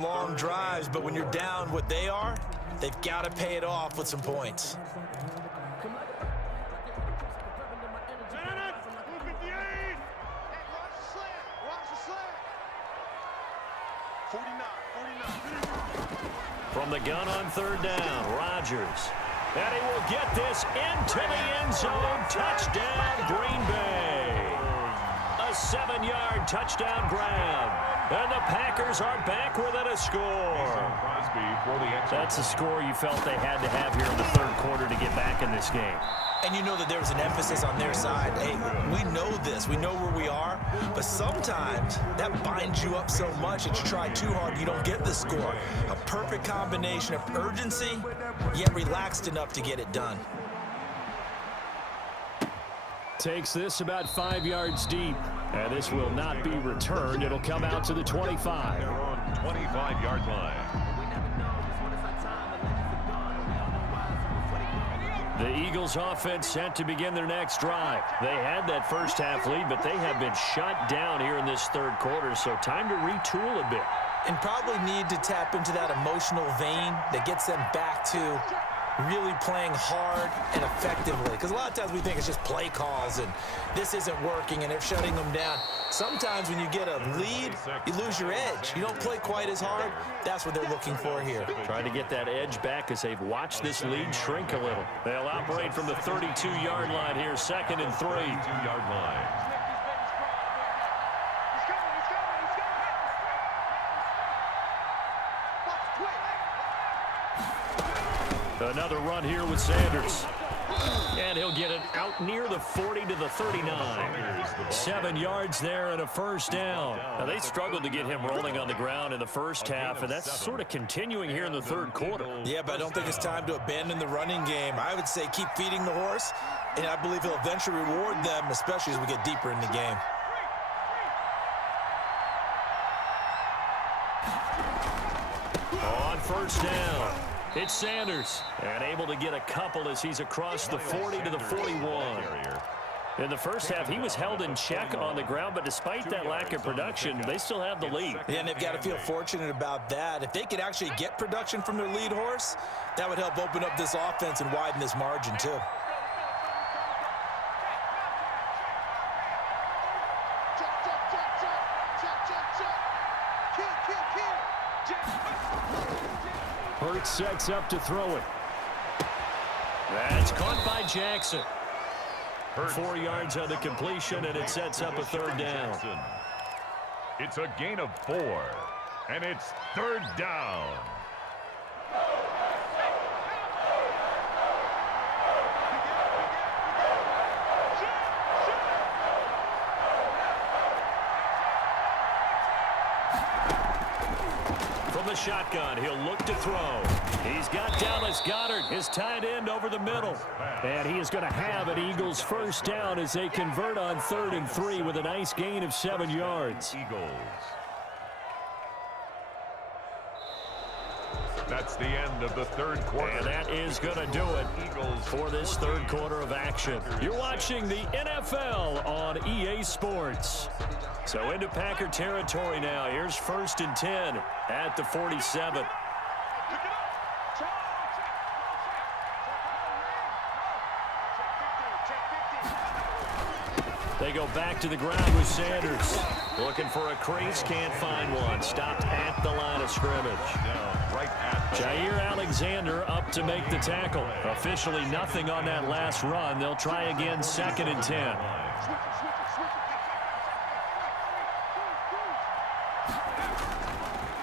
Long drives, but when you're down what they are, they've got to pay it off with some points. From the gun on third down, Rodgers. And he will get this into the end zone. Touchdown, Green Bay. A 7-yard touchdown grab. And the Packers are back within a score. That's a score you felt they had to have here in the third quarter to get back in this game. And you know that there was an emphasis on their side. Hey, we know this. We know where we are. But sometimes that binds you up so much that you try too hard, you don't get the score. A perfect combination of urgency, yet relaxed enough to get it done. Takes this about 5 yards deep. And this will not be returned. It'll come out to the 25. They're on 25-yard line. The Eagles offense set to begin their next drive. They had that first half lead, but they have been shut down here in this third quarter, so time to retool a bit. And probably need to tap into that emotional vein that gets them back to really playing hard and effectively. Because a lot of times we think it's just play calls and this isn't working and they're shutting them down. Sometimes when you get a lead, you lose your edge. You don't play quite as hard. That's what they're looking for here. Trying to get that edge back as they've watched this lead shrink a little. They'll operate from the 32-yard line here, 2nd and 3. 32-yard line. Another run here with Sanders. And he'll get it out near the 40 to the 39. 7 yards there and a first down. Now, they struggled to get him rolling on the ground in the first half, and that's sort of continuing here in the third quarter. Yeah, but I don't think it's time to abandon the running game. I would say keep feeding the horse, and I believe he'll eventually reward them, especially as we get deeper in the game. On first down, it's Sanders, and able to get a couple as he's across the 40 to the 41. In the first half, he was held in check on the ground, but despite that lack of production, they still have the lead. Yeah, and they've got to feel fortunate about that. If they could actually get production from their lead horse, that would help open up this offense and widen this margin too. Hurts sets up to throw it. That's caught by Jackson. 4 yards on the completion, and it sets up a third down. It's a gain of 4, and it's third down. From the shotgun, he'll look to throw. He's got Dallas Goedert, his tight end, over the middle. And he is going to have an Eagles first down as they convert on 3rd and 3 with a nice gain of 7 yards. Eagles. That's the end of the third quarter. And that is going to do it for this third quarter of action. You're watching the NFL on EA Sports. So into Packer territory now. Here's 1st and 10 at the 47. They go back to the ground with Sanders. Looking for a crease, can't find one. Stopped at the line of scrimmage. Jair Alexander up to make the tackle. Officially nothing on that last run. They'll try again, 2nd and 10.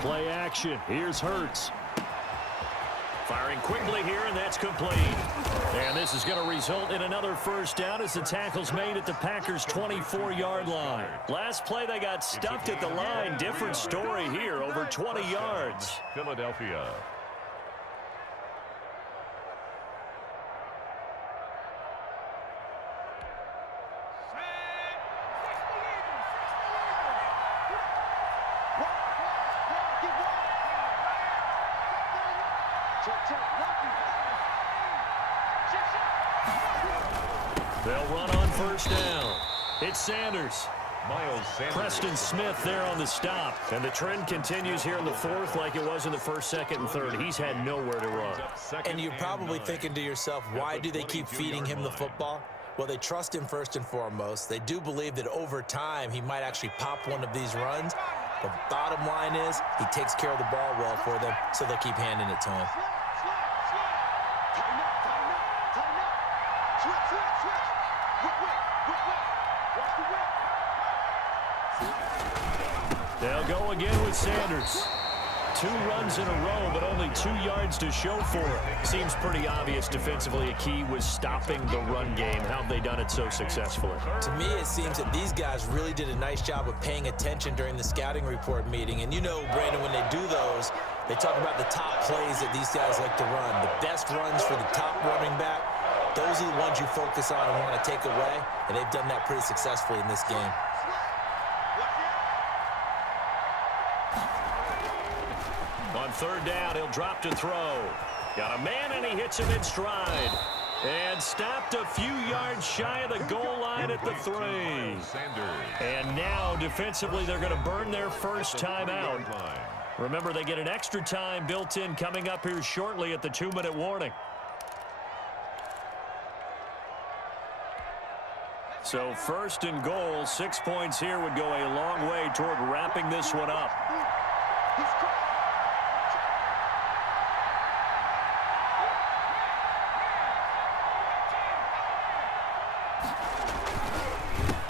Play action. Here's Hurts. Firing quickly here, and that's complete. And this is going to result in another first down as the tackle's made at the Packers' 24-yard line. Last play, they got stuffed at the line. Different story here, over 20 yards. Philadelphia. They'll run on first down. It's Sanders. Miles Sanders. Preston Smith there on the stop. And the trend continues here in the fourth like it was in the first, second, and third. He's had nowhere to run. And you're probably thinking to yourself, why do they keep feeding him the football? Well, they trust him first and foremost. They do believe that over time he might actually pop one of these runs. The bottom line is he takes care of the ball well for them, so they'll keep handing it to him. They'll go again with Sanders. 2 runs in a row, but only 2 yards to show for it. Seems pretty obvious defensively a key was stopping the run game. How have they done it so successfully? To me, it seems that these guys really did a nice job of paying attention during the scouting report meeting. And you know, Brandon, when they do those, they talk about the top plays that these guys like to run. The best runs for the top running back, those are the ones you focus on and want to take away. And they've done that pretty successfully in this game. On third down, he'll drop to throw. Got a man, and he hits him in stride. And stopped a few yards shy of the goal line at the 3. And now, defensively, they're going to burn their first timeout. Remember, they get an extra time built in coming up here shortly at the 2-minute warning. So first and goal, 6 points here would go a long way toward wrapping this one up.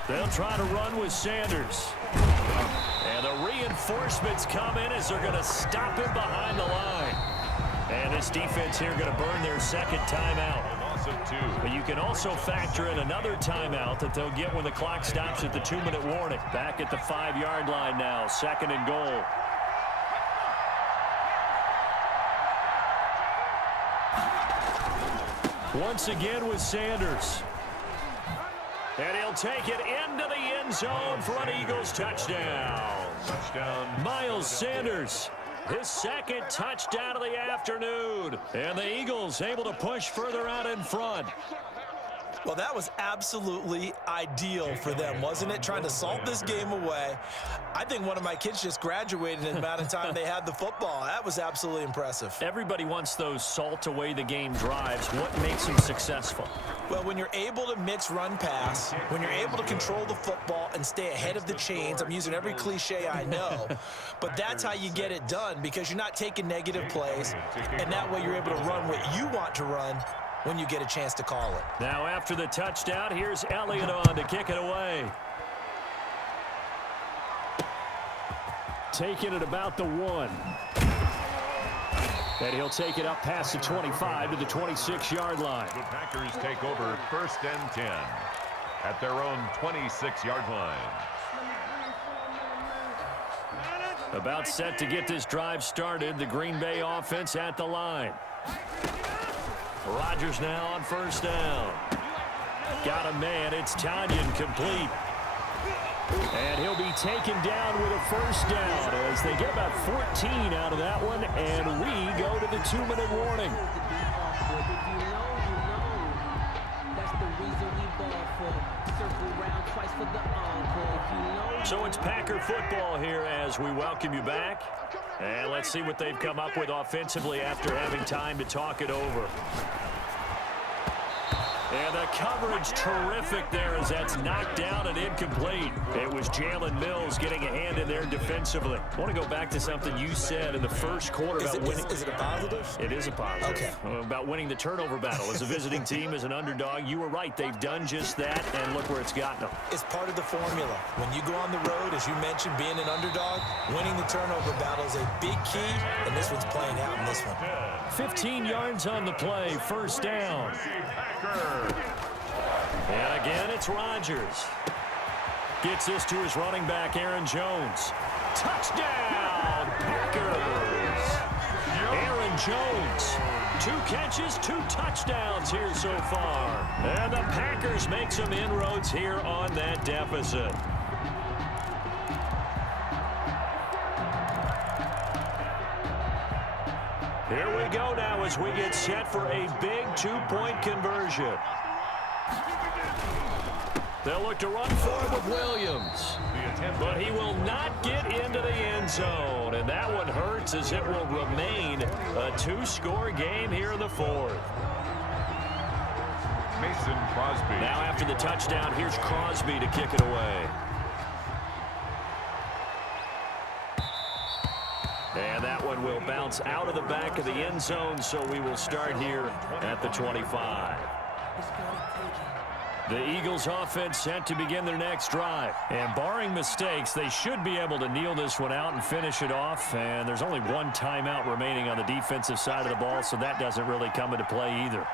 They'll try to run with Sanders. And the reinforcements come in as they're going to stop him behind the line. And this defense here going to burn their second timeout. But you can also factor in another timeout that they'll get when the clock stops at the 2-minute warning. Back at the 5-yard line now, second and goal. Once again with Sanders. And he'll take it into the end zone for an Eagles touchdown. Miles Sanders, his second touchdown of the afternoon. And the Eagles able to push further out in front. Well, that was absolutely ideal for them, wasn't it? Trying to salt this game away. I think one of my kids just graduated in the amount of time they had the football. That was absolutely impressive. Everybody wants those salt away the game drives. What makes them successful? Well, when you're able to mix run-pass, when you're able to control the football and stay ahead of the chains, I'm using every cliche I know, but that's how you get it done because you're not taking negative plays, and that way you're able to run what you want to run when you get a chance to call it. Now after the touchdown, here's Elliott on to kick it away. Taking it about the 1. And he'll take it up past the 25 to the 26-yard line. The Packers take over 1st and 10 at their own 26-yard line. About set to get this drive started. The Green Bay offense at the line. Rodgers now on first down. Got a man. It's Tanyan complete. And he'll be taken down with a first down as they get about 14 out of that one. And we go to the 2-minute warning. So it's Packer football here as we welcome you back. And let's see what they've come up with offensively after having time to talk it over. And the coverage terrific there as that's knocked down and incomplete. It was Jalen Mills getting a hand in there defensively. I want to go back to something you said in the first quarter about winning. Is it a positive? It is a positive. Okay. About winning the turnover battle. As a visiting team, as an underdog, you were right. They've done just that, and look where it's gotten them. It's part of the formula. When you go on the road, as you mentioned, being an underdog, winning the turnover battle is a big key, and this one's playing out in this one. 15 yards on the play, first down. And again, it's Rodgers. Gets this to his running back, Aaron Jones. Touchdown, Packers. Aaron Jones, 2 catches, 2 touchdowns here so far. And the Packers make some inroads here on that deficit. Here we go now as we get set for a big 2-point conversion. They'll look to run for it with Williams. But he will not get into the end zone. And that one hurts as it will remain a two-score game here in the fourth. Mason Crosby. Now after the touchdown, here's Crosby to kick it away. And that one will bounce out of the back of the end zone, so we will start here at the 25. The Eagles offense set to begin their next drive. And barring mistakes, they should be able to kneel this one out and finish it off. And there's only one timeout remaining on the defensive side of the ball, so that doesn't really come into play either.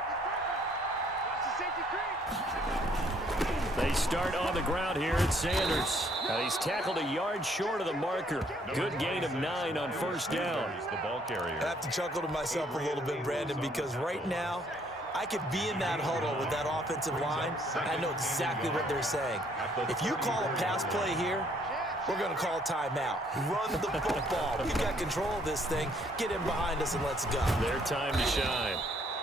They start on the ground here at Sanders. He's tackled a yard short of the marker. Good gain of 9 on first down. I have to chuckle to myself a little bit, Brandon, because right now, I could be in that huddle with that offensive line. I know exactly what they're saying. If you call a pass play here, we're going to call timeout. Run the football. We've got control of this thing. Get in behind us and let's go. Their time to shine.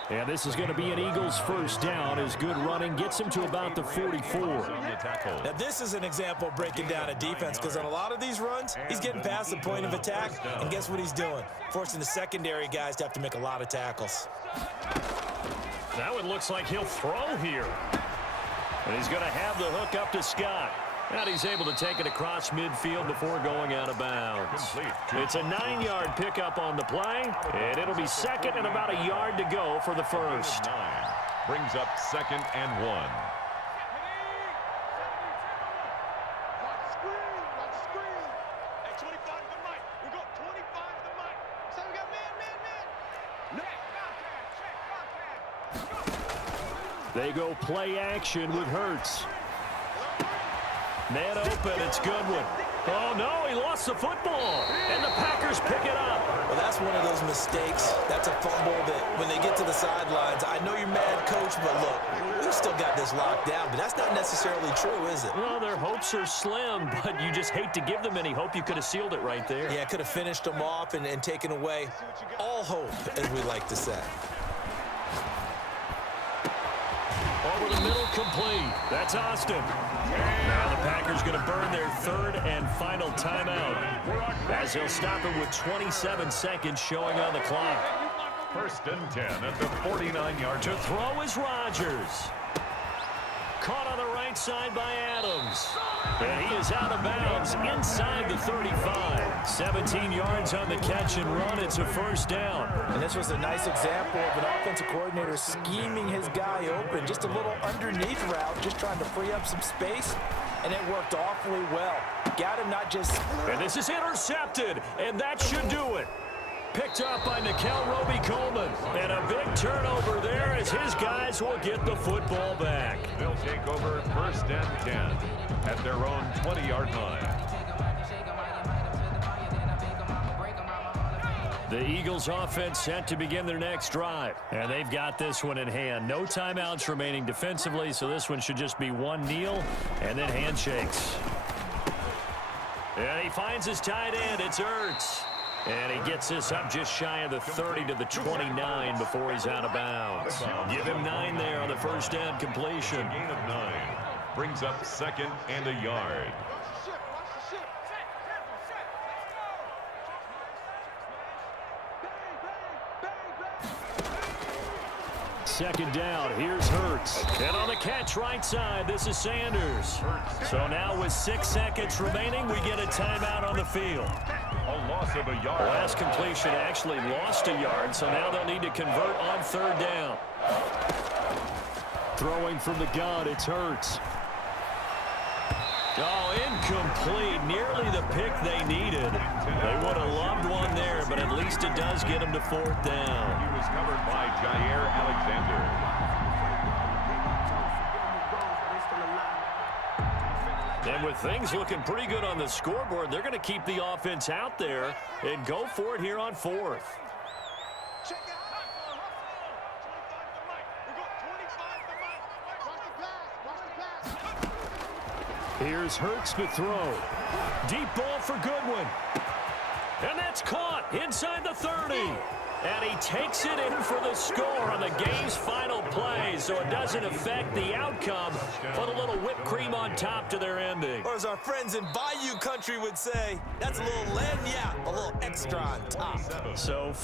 And this is going to be an Eagles first down as good running gets him to about the 44. Now, this is an example of breaking down a defense because on a lot of these runs, he's getting past the point of attack, and guess what he's doing? Forcing the secondary guys to have to make a lot of tackles. That one looks like he'll throw here. And he's going to have the hook up to Scott. And he's able to take it across midfield before going out of bounds. It's a 9-yard pickup on the play, and it'll be second and about a yard to go for the first. Brings up 2nd and 1. They go play action with Hurts. Man open, it's Goodwin. Oh, no, he lost the football, and the Packers pick it up. Well, that's one of those mistakes. That's a fumble that when they get to the sidelines, I know you're mad, Coach, but look, we've still got this locked down, but that's not necessarily true, is it? Well, their hopes are slim, but you just hate to give them any hope. You could have sealed it right there. Yeah, could have finished them off and taken away all hope, as we like to say. Over the middle, complete. That's Austin. Now the Packers going to burn their third and final timeout as they'll stop it with 27 seconds showing on the clock. 1st and 10 at the 49-yard. To throw is Rodgers. Caught on the right side by Adams. And he is out of bounds inside the 35. 17 yards on the catch and run. It's a first down. And this was a nice example of an offensive coordinator scheming his guy open. Just a little underneath route, just trying to free up some space. And it worked awfully well. Got him not just... And this is intercepted. And that should do it. Picked up by Nickel Roby-Coleman. And a big turnover there as his guys will get the football back. They'll take over 1st and 10 at their own 20-yard line. The Eagles offense set to begin their next drive. And they've got this one in hand. No timeouts remaining defensively, so this one should just be one kneel and then handshakes. And he finds his tight end. It's Ertz. And he gets this up just shy of the 30 to the 29 before he's out of bounds. Give him 9 there on the first down completion. Gain of 9. Brings up 2nd and a yard. Second down, here's Hurts. And on the catch right side, this is Sanders. So now with 6 seconds remaining, we get a timeout on the field. A loss of a yard. Last completion actually lost a yard, so now they'll need to convert on 3rd down. Throwing from the gun, it's Hurts. Oh, incomplete. Nearly the pick they needed. They would have loved one there, but at least it does get them to 4th down. He was covered by Jair Alexander. And with things looking pretty good on the scoreboard, they're going to keep the offense out there and go for it here on 4th. Here's Hurts to throw. Deep ball for Goodwin. And that's caught inside the 30. And he takes it in for the score on the game's final play, so it doesn't affect the outcome. Put a little whipped cream on top to their ending. Or as our friends in Bayou country would say, that's a little lagniappe, a little extra on top. So